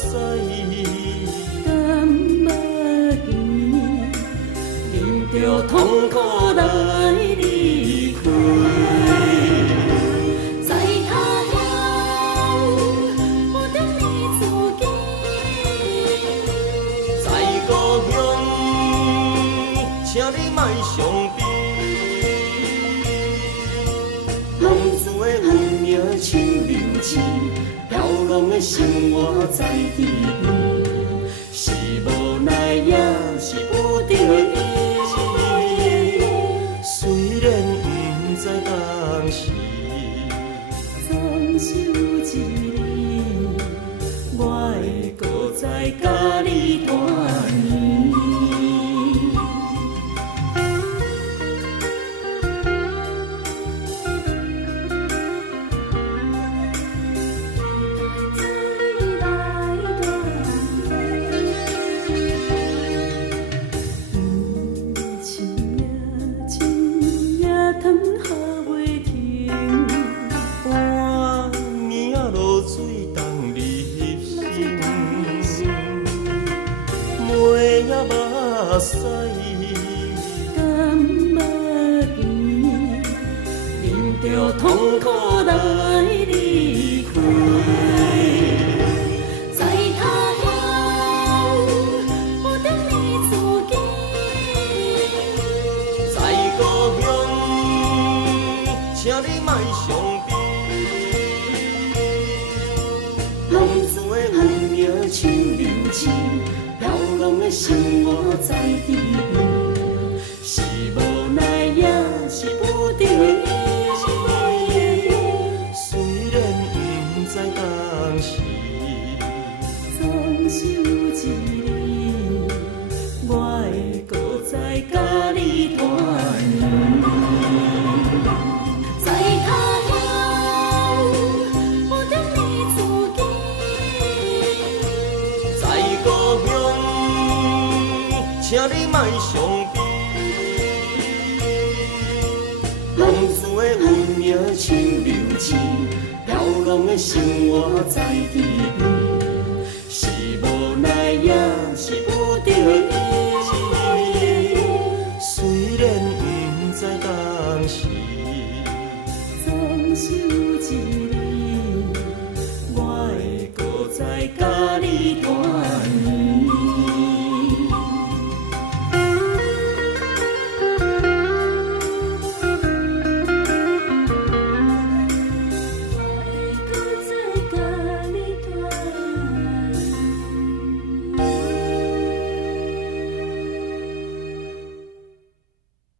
屎，甘目镜，忍着痛苦来离开。在他乡不等你自己，在故乡，请你莫伤悲。浪子的运命像流星，飘浪的生活在地边，是无奈也是不得已。虽然不知当时，总是有一日，我会搁再甲你团圆。半暝啊落水当日升，袂啊目屎，甘目镜，忍着痛苦来离开。在他乡不等你自己，在故乡，请你莫伤悲。浪子的运命像流星，飘浪的生活在地边，是无奈也是不得已。虽然不知当时，总是有一日，我会搁再甲你团圆。在他乡不等你自己，在故乡，请你莫伤悲。浪子的运命像流星，飘浪的生活在地边，是无奈也是不得已。虽然不知当时，总是有